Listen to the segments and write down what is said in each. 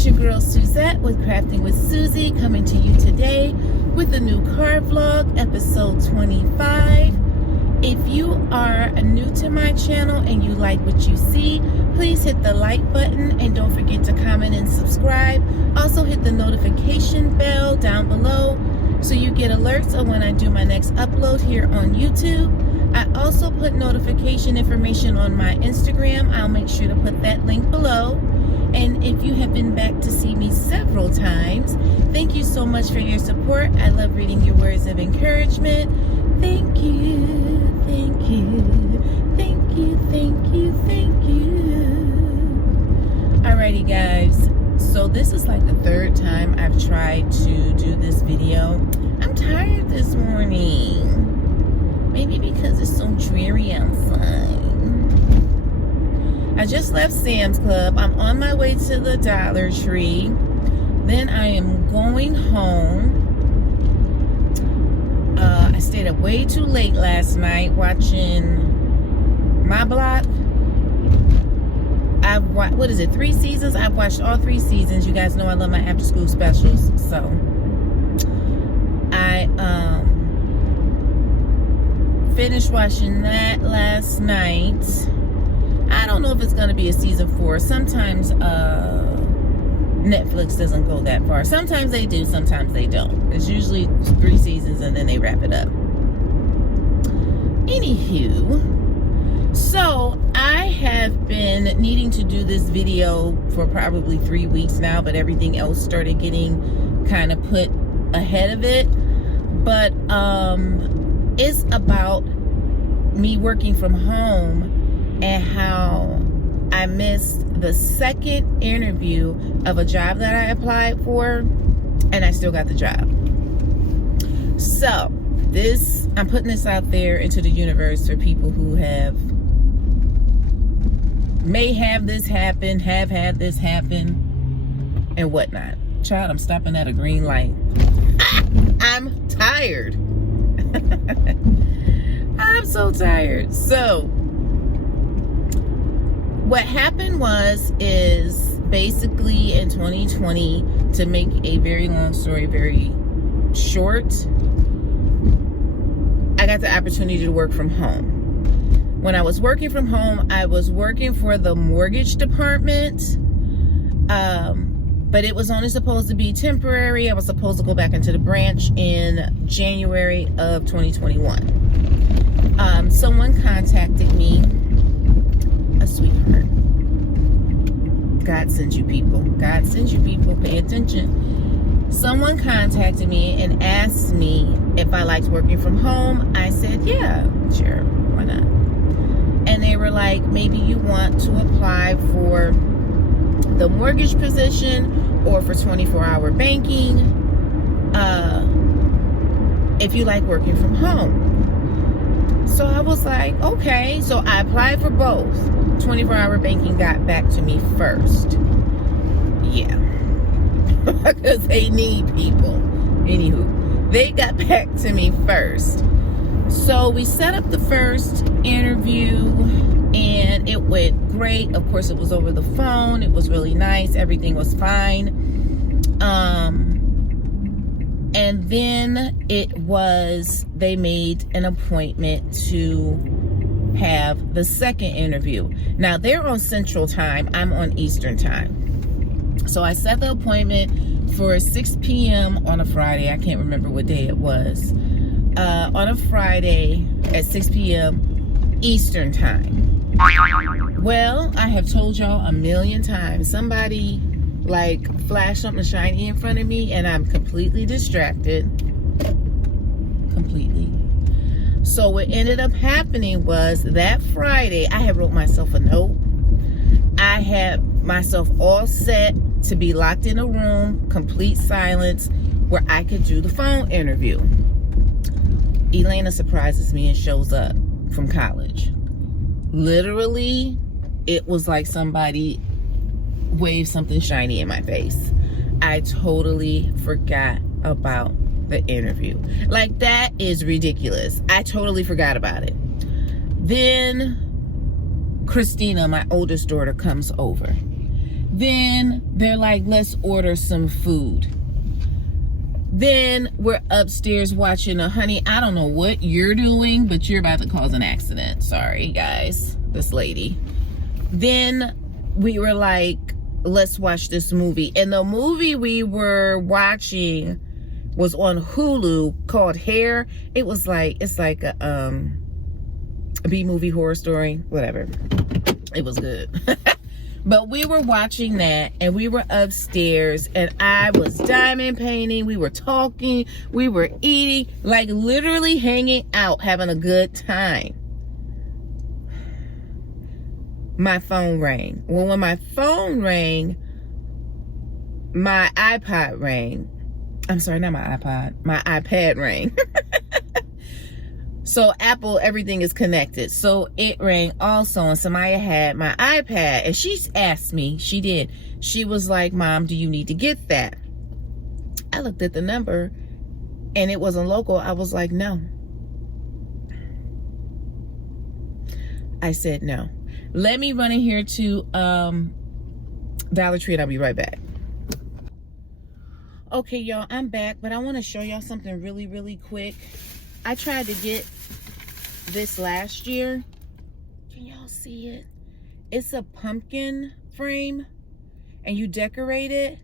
It's your girl Suzette with Crafting with Susie, coming to you today with a new car vlog, episode 25. If you are new to my channel and you like what you see, please hit the like button and don't forget to comment and subscribe. Also hit the notification bell down below so you get alerts of when I do my next upload here on YouTube. I also put notification information on my Instagram. I'll make sure to put that link below. And if you have been back to see me several times, thank you so much for your support. I love reading your words of encouragement. Thank you, thank you, thank you, thank you, thank you. Alrighty guys, so this is like the third time I've tried to do this video. I'm tired this morning. Maybe because it's so dreary outside. I just left Sam's Club. I'm on my way to the Dollar Tree. Then I am going home. I stayed up way too late last night watching My Block. I've watched, what is it, 3 seasons? I've watched all 3 seasons. You guys know I love my after school specials. So I finished watching that last night. I don't know if it's going to be a season 4. Sometimes Netflix doesn't go that far. Sometimes they do, sometimes they don't. It's usually 3 seasons and then they wrap it up. Anywho, so I have been needing to do this video for probably 3 weeks now, but everything else started getting kind of put ahead of it. But it's about me working from home and how I missed the second interview of a job that I applied for, and I still got the job. So I'm putting this out there into the universe for people who may have this happen, have had this happen, and whatnot. Child, I'm stopping at a green light. I'm tired. I'm so tired. So what happened is basically in 2020, to make a very long story very short, I got the opportunity to work from home. When I was working from home, I was working for the mortgage department, but it was only supposed to be temporary. I was supposed to go back into the branch in January of 2021. Someone contacted me, a sweetheart. God sends you people. God sends you people. Pay attention. Someone contacted me and asked me if I liked working from home. I said, yeah, sure, why not? And they were like, maybe you want to apply for the mortgage position or for 24-hour banking if you like working from home. So I was like, okay. So I applied for both. 24-hour banking got back to me first. Yeah. Because they need people. Anywho, they got back to me first. So we set up the first interview and it went great. Of course, it was over the phone. It was really nice. Everything was fine. And then they made an appointment to have the second interview. Now they're on Central Time, I'm on Eastern Time. So I set the appointment for 6 p.m. on a Friday. I can't remember what day it was. On a Friday at 6 p.m. Eastern Time. Well, I have told y'all a million times, somebody like flash something shiny in front of me and I'm completely distracted. Completely. So what ended up happening was that Friday, I had wrote myself a note. I had myself all set to be locked in a room, complete silence, where I could do the phone interview. Eleyna surprises me and shows up from college. Literally, it was like somebody waved something shiny in my face. I totally forgot about the interview. Like, that is ridiculous. I totally forgot about it. Then Christina, my oldest daughter, comes over Then they're like, let's order some food. Then we're upstairs watching honey, I don't know what you're doing, but you're about to cause an accident. Sorry, guys, this lady. Then we were like, let's watch this movie. And the movie we were watching was on Hulu called Hair. It's like a B-movie horror story, whatever. It was good. But we were watching that, and we were upstairs, and I was diamond painting. We were talking, we were eating, like literally hanging out, having a good time. My phone rang. Well, when my phone rang, my iPod rang. I'm sorry, not my iPod. My iPad rang. So Apple, everything is connected. So it rang also, and Samaya had my iPad, and she asked me, she was like, Mom, do you need to get that? I looked at the number, and it wasn't local. I was like, no. I said no. Let me run in here to Dollar Tree, and I'll be right back. Okay, y'all, I'm back, but I want to show y'all something really, really quick. I tried to get this last year. Can y'all see it? It's a pumpkin frame, and you decorate it.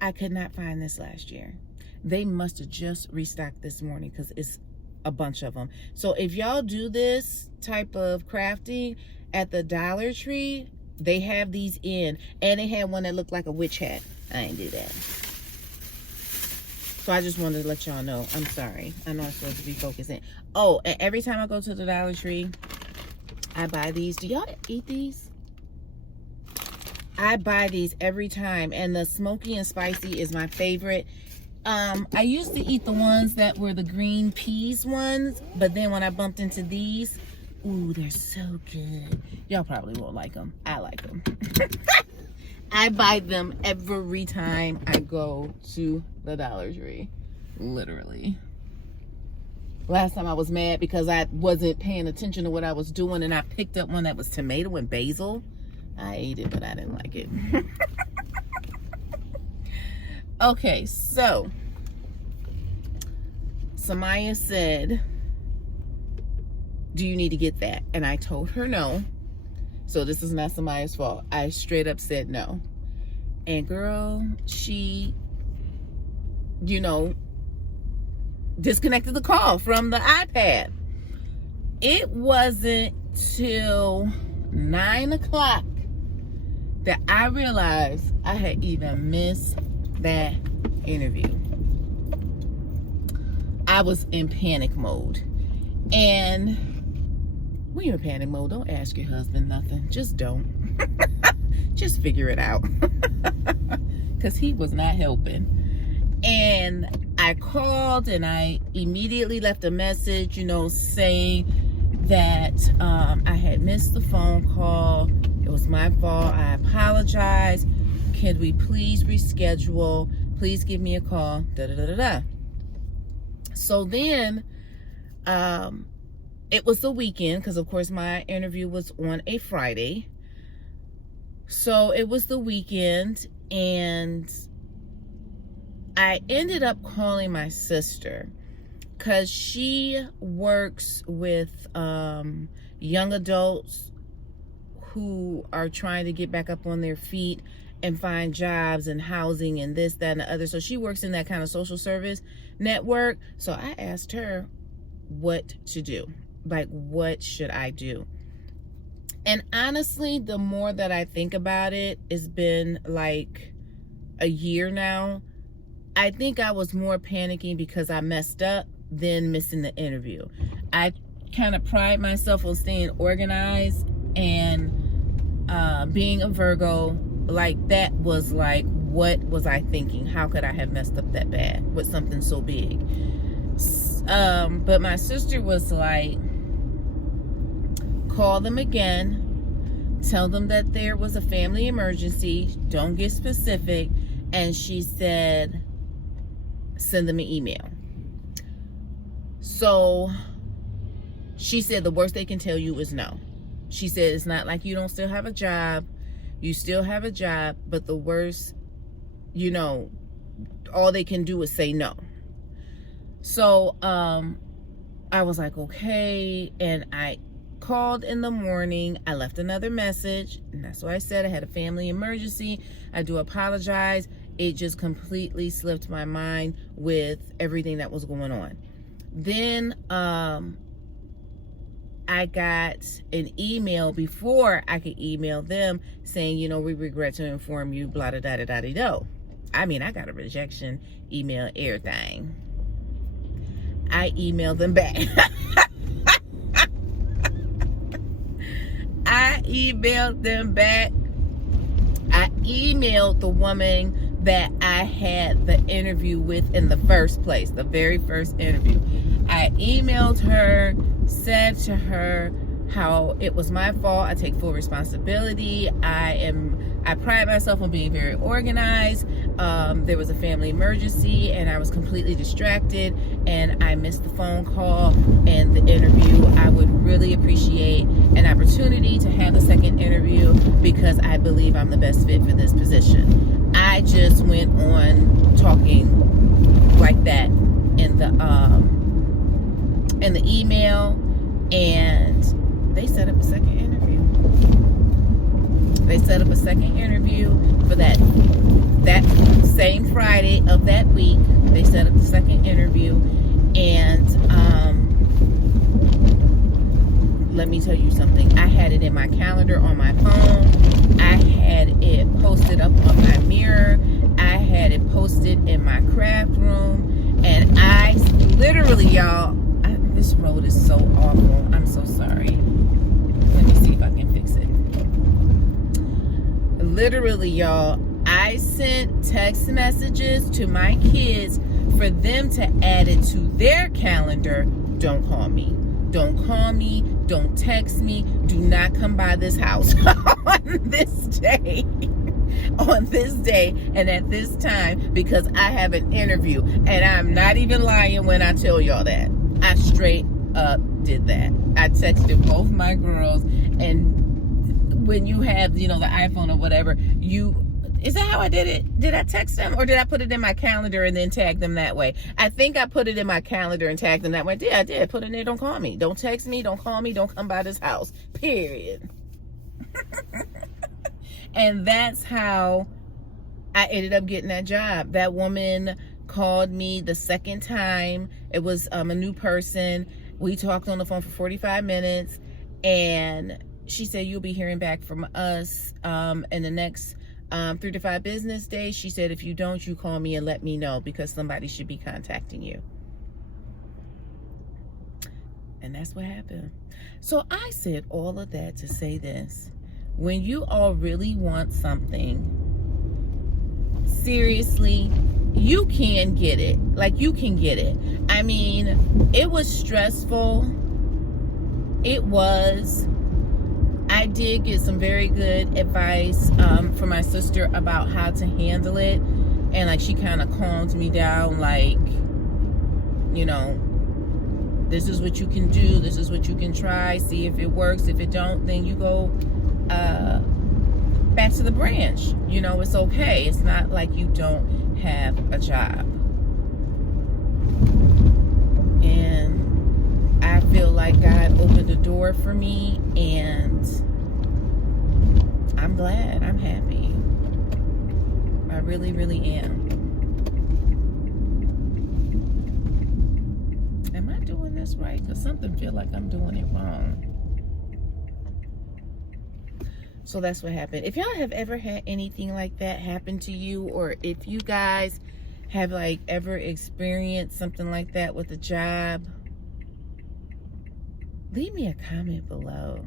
I could not find this last year. They must have just restocked this morning because it's a bunch of them. So if y'all do this type of crafting at the Dollar Tree, they have these in, and they had one that looked like a witch hat. I ain't do that. So I just wanted to let y'all know. I'm sorry. I know I'm supposed to be focusing. Oh, and every time I go to the Dollar Tree, I buy these. Do y'all eat these? I buy these every time, and the smoky and spicy is my favorite. I used to eat the ones that were the green peas ones, but then when I bumped into these, ooh, they're so good. Y'all probably won't like them. I like them. I buy them every time I go to the Dollar Tree. Literally. Last time I was mad because I wasn't paying attention to what I was doing, and I picked up one that was tomato and basil. I ate it, but I didn't like it. Okay, so Samaya said, do you need to get that? And I told her no. So this is not Samaya's fault. I straight up said no. And girl, she, disconnected the call from the iPad. It wasn't till 9 o'clock that I realized I had even missed that interview. I was in panic mode. And when you're in panic mode, don't ask your husband nothing. Just don't. Just figure it out. Because he was not helping. And I called, and I immediately left a message, saying that I had missed the phone call. It was my fault. I apologize. Can we please reschedule? Please give me a call. So then, it was the weekend, because of course my interview was on a Friday. So it was the weekend, and I ended up calling my sister because she works with young adults who are trying to get back up on their feet and find jobs and housing and this, that, and the other. So she works in that kind of social service network. So I asked her what to do. Like, what should I do? And honestly, the more that I think about it, it's been like a year now. I think I was more panicking because I messed up than missing the interview. I kind of pride myself on staying organized, and being a Virgo, like that was like, what was I thinking? How could I have messed up that bad with something so big? But my sister was like, call them again, tell them that there was a family emergency, don't get specific, and she said, send them an email. So she said the worst they can tell you is no. She said it's not like you don't still have a job. You still have a job, but the worst, you know, all they can do is say no. So I was like, okay. And I called in the morning. I left another message, and that's what I said. I had a family emergency. I do apologize. It just completely slipped my mind with everything that was going on. Then I got an email before I could email them saying, you know, we regret to inform you, blah, da, da, da, da, da. I mean, I got a rejection email, everything. I emailed them back. I emailed them back. I emailed the woman that I had the interview with in the first place, the very first interview. I emailed her, said to her how it was my fault. I take full responsibility. I pride myself on being very organized. There was a family emergency and I was completely distracted and I missed the phone call and the interview. I would really appreciate an opportunity to have the second interview because I believe I'm the best fit for this position. I just went on talking like that in the email, and they set up a second interview. They set up a second interview for that same Friday of that week. They set up the second interview, and let me tell you something. I had it in my calendar on my phone. I had it posted up on my mirror. I had it posted in my craft room, and I literally, y'all, this road is so awful. I'm so sorry. Let me see if I can fix it. Literally, y'all, I sent text messages to my kids for them to add it to their calendar. Don't call me. Don't call me. Don't text me. Do not come by this house on this day. On this day and at this time, because I have an interview. And I'm not even lying when I tell y'all that. I straight up did that. I texted both my girls, and when you have, you know, the iPhone or whatever, is that how I did it? Did I text them or did I put it in my calendar and then tag them that way? I think I put it in my calendar and tagged them that way. Yeah, I did. Put it in there. Don't call me. Don't text me. Don't call me. Don't come by this house. Period. And that's how I ended up getting that job. That woman called me the second time. It was a new person. We talked on the phone for 45 minutes, and she said, you'll be hearing back from us in the next 3 to 5 business days. She said, if you don't, you call me and let me know because somebody should be contacting you. And that's what happened. So I said all of that to say this. When you all really want something, seriously, you can get it. Like, you can get it. I mean, it was stressful. It was. I did get some very good advice from my sister about how to handle it. And, like, she kind of calmed me down, like, you know, this is what you can do. This is what you can try. See if it works. If it don't, then you go back to the branch. You know, it's okay. It's not like you don't have a job. And I feel like God opened a door for me, and I'm glad. I'm happy. I really, really am. Am I doing this right? Because something feel like I'm doing it wrong. So that's what happened. If y'all have ever had anything like that happen to you, or if you guys have like ever experienced something like that with a job, leave me a comment below.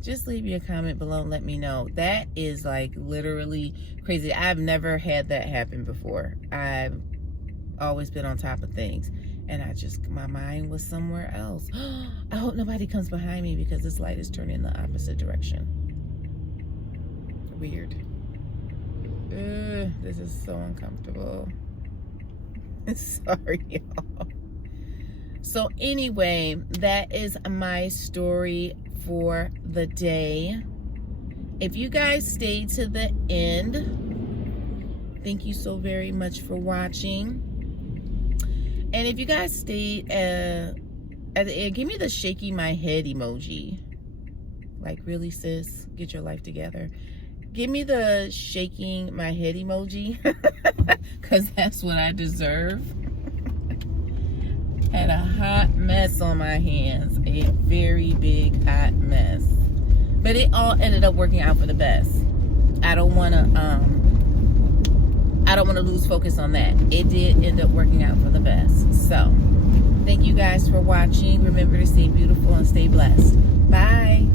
Just leave me a comment below and let me know. That is like literally crazy. I've never had that happen before. I've always been on top of things, and my mind was somewhere else. I hope nobody comes behind me because this light is turning in the opposite direction. Weird. This is so uncomfortable. Sorry, y'all. So anyway, that is my story for the day. If you guys stayed to the end, thank you so very much for watching. And if you guys stayed at the end, give me the shaking my head emoji. Like, really, sis? Get your life together. Give me the shaking my head emoji, because that's what I deserve. Had a hot mess on my hands. A very big hot mess. But it all ended up working out for the best. I don't want to lose focus on that. It did end up working out for the best. So, thank you guys for watching. Remember to stay beautiful and stay blessed. Bye.